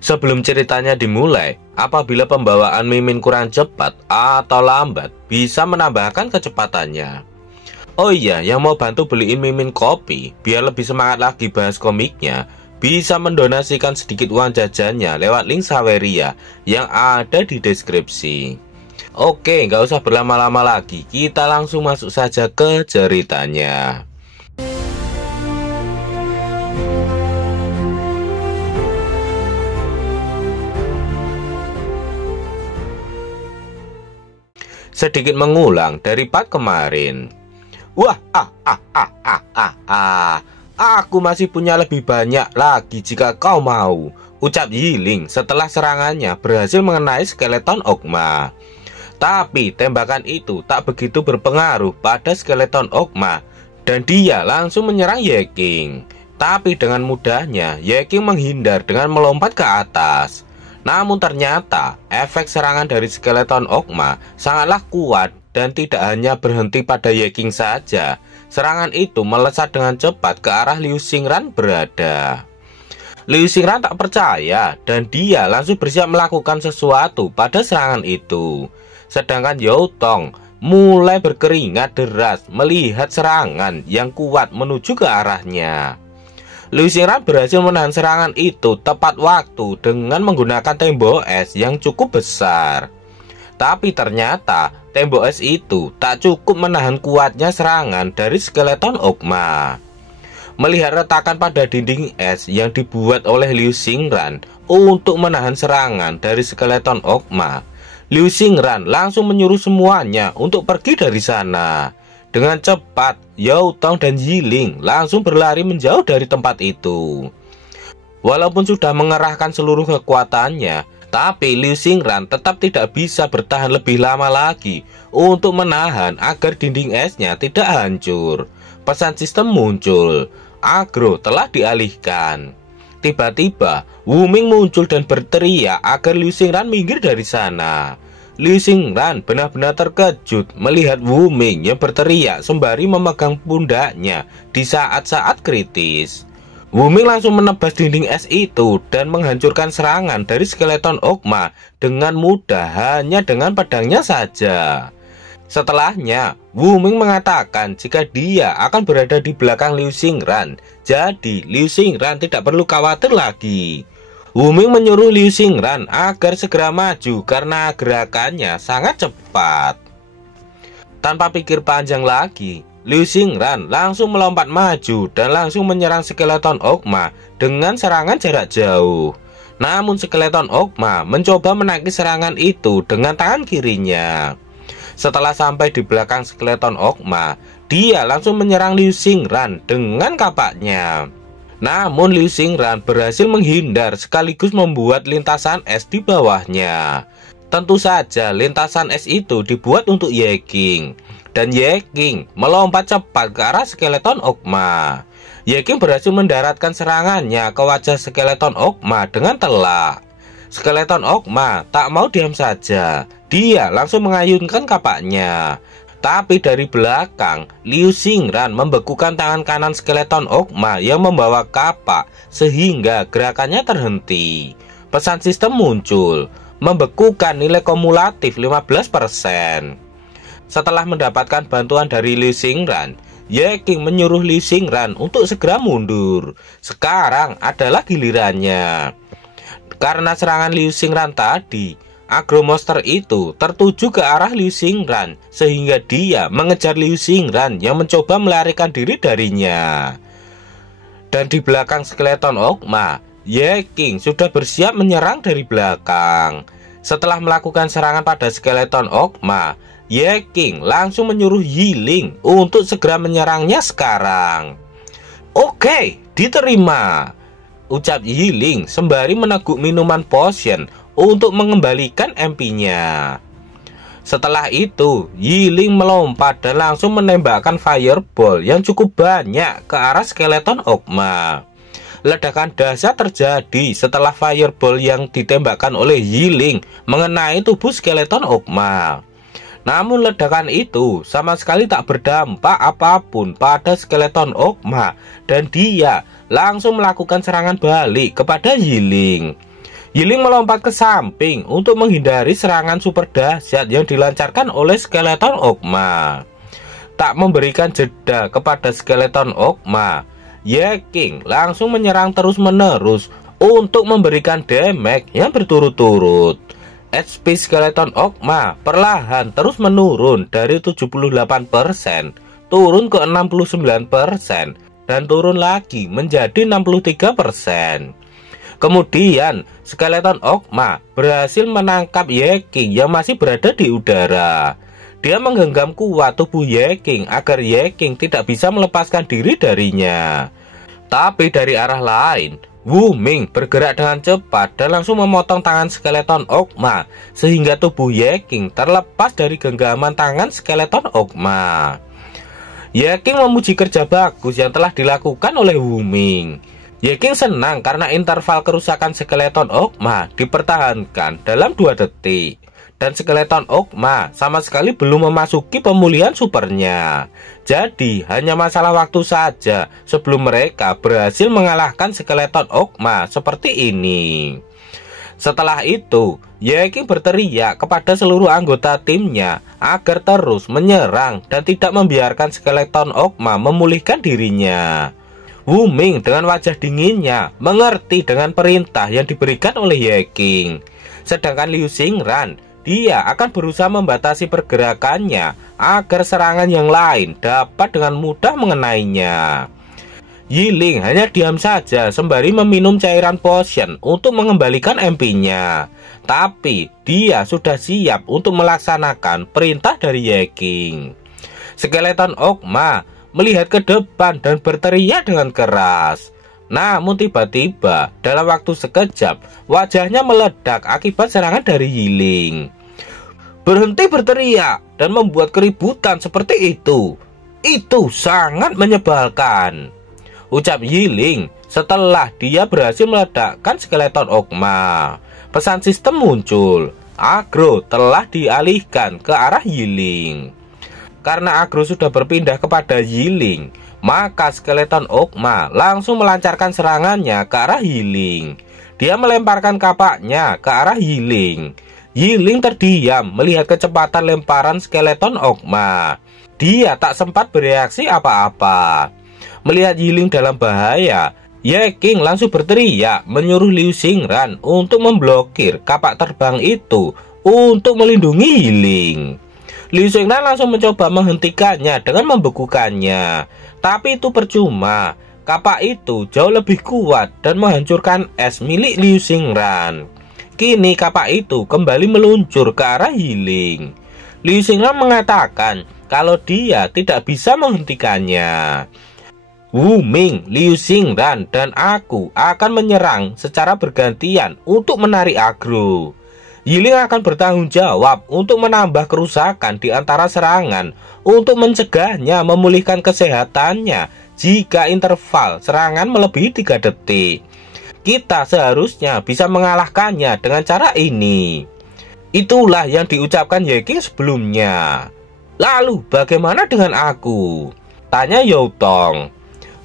Sebelum ceritanya dimulai, apabila pembawaan Mimin kurang cepat atau lambat, bisa menambahkan kecepatannya. Oh iya, yang mau bantu beliin Mimin kopi, biar lebih semangat lagi bahas komiknya, bisa mendonasikan sedikit uang jajannya lewat link Saweria yang ada di deskripsi. Oke, nggak usah berlama-lama lagi, kita langsung masuk saja ke ceritanya. Sedikit mengulang dari part kemarin. Wah, aku masih punya lebih banyak lagi jika kau mau, ucap Yiling setelah serangannya berhasil mengenai skeleton Ogma. Tapi tembakan itu tak begitu berpengaruh pada skeleton Ogma dan dia langsung menyerang Yeking. Tapi dengan mudahnya Yeking menghindar dengan melompat ke atas. Namun ternyata efek serangan dari skeleton Ogma sangatlah kuat dan tidak hanya berhenti pada Yeking saja. Serangan itu melesat dengan cepat ke arah Liu Xingran berada. Liu Xingran tak percaya dan dia langsung bersiap melakukan sesuatu pada serangan itu. Sedangkan You Tong mulai berkeringat deras melihat serangan yang kuat menuju ke arahnya. Liu Xingran berhasil menahan serangan itu tepat waktu dengan menggunakan tembok es yang cukup besar. Tapi ternyata tembok es itu tak cukup menahan kuatnya serangan dari skeleton Ogma. Melihat retakan pada dinding es yang dibuat oleh Liu Xingran untuk menahan serangan dari skeleton Ogma, Liu Xingran langsung menyuruh semuanya untuk pergi dari sana. Dengan cepat, You Tong dan Yiling langsung berlari menjauh dari tempat itu. Walaupun sudah mengerahkan seluruh kekuatannya, tapi Liu Xingran tetap tidak bisa bertahan lebih lama lagi untuk menahan agar dinding esnya tidak hancur. Pesan sistem muncul, agro telah dialihkan. Tiba-tiba, Wu Ming muncul dan berteriak agar Liu Xingran minggir dari sana. Liu Xingran benar-benar terkejut melihat Wu Ming yang berteriak sembari memegang pundaknya di saat-saat kritis. Wu Ming langsung menebas dinding es itu dan menghancurkan serangan dari skeleton Ogma dengan mudah hanya dengan pedangnya saja. Setelahnya, Wu Ming mengatakan jika dia akan berada di belakang Liu Xingran, jadi Liu Xingran tidak perlu khawatir lagi. Wu Ming menyuruh Liu Xingran agar segera maju karena gerakannya sangat cepat. Tanpa pikir panjang lagi, Liu Xingran langsung melompat maju dan langsung menyerang skeleton Ogma dengan serangan jarak jauh. Namun skeleton Ogma mencoba menaiki serangan itu dengan tangan kirinya. Setelah sampai di belakang skeleton Ogma, dia langsung menyerang Liu Xingran dengan kapaknya. Namun Liu Xingran berhasil menghindar sekaligus membuat lintasan es di bawahnya. Tentu saja lintasan es itu dibuat untuk Yeking. Dan Yeking melompat cepat ke arah skeleton Ogma. Yeking berhasil mendaratkan serangannya ke wajah skeleton Ogma dengan telak. Skeleton Ogma tak mau diam saja. Dia langsung mengayunkan kapaknya. Tapi dari belakang, Liu Xingran membekukan tangan kanan skeleton Ogma yang membawa kapak sehingga gerakannya terhenti. Pesan sistem muncul, membekukan nilai kumulatif 15%. Setelah mendapatkan bantuan dari Liu Xingran, Yeking menyuruh Liu Xingran untuk segera mundur. Sekarang adalah gilirannya. Karena serangan Liu Xingran tadi, agro monster itu tertuju ke arah Liu Xingran sehingga dia mengejar Liu Xingran yang mencoba melarikan diri darinya. Dan di belakang skeleton Ogma, Yeking sudah bersiap menyerang dari belakang. Setelah melakukan serangan pada skeleton Ogma, Yeking langsung menyuruh Yiling untuk segera menyerangnya sekarang. Oke, diterima, ucap Yiling sembari meneguk minuman potion untuk mengembalikan MP-nya. Setelah itu, Yiling melompat dan langsung menembakkan fireball yang cukup banyak ke arah skeleton Ogma. Ledakan dahsyat terjadi setelah fireball yang ditembakkan oleh Yiling mengenai tubuh skeleton Ogma. Namun ledakan itu sama sekali tak berdampak apapun pada skeleton Ogma dan dia langsung melakukan serangan balik kepada Yiling. Yiling melompat ke samping untuk menghindari serangan super dahsyat yang dilancarkan oleh skeleton Ogma. Tak memberikan jeda kepada skeleton Ogma, Ye King langsung menyerang terus-menerus untuk memberikan damage yang berturut-turut. HP skeleton Ogma perlahan terus menurun dari 78% turun ke 69% dan turun lagi menjadi 63%. Kemudian skeleton Ogma berhasil menangkap Ye King yang masih berada di udara. Dia menggenggam kuat tubuh Ye King agar Ye King tidak bisa melepaskan diri darinya. Tapi dari arah lain, Wu Ming bergerak dengan cepat dan langsung memotong tangan skeleton Ogma sehingga tubuh Ye King terlepas dari genggaman tangan skeleton Ogma. Ye King memuji kerja bagus yang telah dilakukan oleh Wu Ming. Ye King senang karena interval kerusakan skeleton Ogma dipertahankan dalam 2 detik. Dan skeleton Ogma sama sekali belum memasuki pemulihan supernya. Jadi hanya masalah waktu saja sebelum mereka berhasil mengalahkan skeleton Ogma seperti ini. Setelah itu, Ye King berteriak kepada seluruh anggota timnya agar terus menyerang dan tidak membiarkan skeleton Ogma memulihkan dirinya. Wu Ming dengan wajah dinginnya mengerti dengan perintah yang diberikan oleh Ye King. Sedangkan Liu Xingran, dia akan berusaha membatasi pergerakannya agar serangan yang lain dapat dengan mudah mengenainya. Yiling hanya diam saja sembari meminum cairan potion untuk mengembalikan MP-nya. Tapi dia sudah siap untuk melaksanakan perintah dari Ye King. Skeleton Ogma melihat ke depan dan berteriak dengan keras. Namun tiba-tiba dalam waktu sekejap wajahnya meledak akibat serangan dari Yiling. Berhenti berteriak dan membuat keributan seperti itu. Itu sangat menyebalkan, ucap Yiling setelah dia berhasil meledakkan skeleton Ogma. Pesan sistem muncul. Agro telah dialihkan ke arah Yiling. Karena agro sudah berpindah kepada Yiling, maka skeleton Ogma langsung melancarkan serangannya ke arah Yiling. Dia melemparkan kapaknya ke arah Yiling. Yiling terdiam melihat kecepatan lemparan skeleton Ogma. Dia tak sempat bereaksi apa-apa. Melihat Yiling dalam bahaya, Ye King langsung berteriak menyuruh Liu Xingran untuk memblokir kapak terbang itu untuk melindungi Yiling. Liu Xingran langsung mencoba menghentikannya dengan membekukannya, tapi itu percuma. Kapak itu jauh lebih kuat dan menghancurkan es milik Liu Xingran. Kini kapak itu kembali meluncur ke arah Yiling. Liu Xingran mengatakan kalau dia tidak bisa menghentikannya. Wu Ming, Liu Xingran, dan aku akan menyerang secara bergantian untuk menarik agro. Yiling akan bertanggung jawab untuk menambah kerusakan di antara serangan untuk mencegahnya memulihkan kesehatannya jika interval serangan melebihi 3 detik. Kita seharusnya bisa mengalahkannya dengan cara ini. Itulah yang diucapkan Ye King sebelumnya. Lalu bagaimana dengan aku? Tanya You Tong.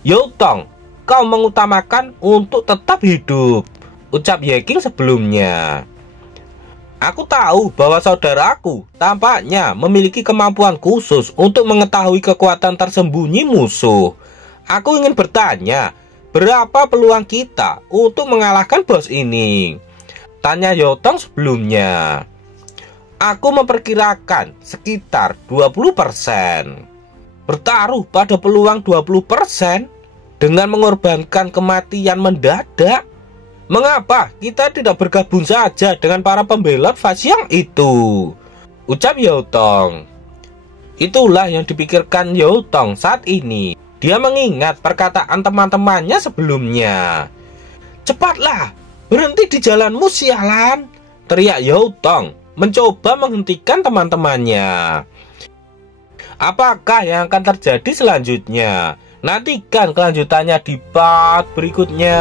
You Tong, kau mengutamakan untuk tetap hidup, ucap Ye King sebelumnya. Aku tahu bahwa saudaraku tampaknya memiliki kemampuan khusus untuk mengetahui kekuatan tersembunyi musuh. Aku ingin bertanya, berapa peluang kita untuk mengalahkan bos ini? Tanya You Tong sebelumnya. Aku memperkirakan sekitar 20%. Bertaruh pada peluang 20% dengan mengorbankan kematian mendadak. Mengapa kita tidak bergabung saja dengan para pembelot Fasiang itu? Ucap You Tong. Itulah yang dipikirkan You Tong saat ini. Dia mengingat perkataan teman-temannya sebelumnya. Cepatlah, berhenti di jalanmu sialan, teriak You Tong mencoba menghentikan teman-temannya. Apakah yang akan terjadi selanjutnya? Nantikan kelanjutannya di part berikutnya.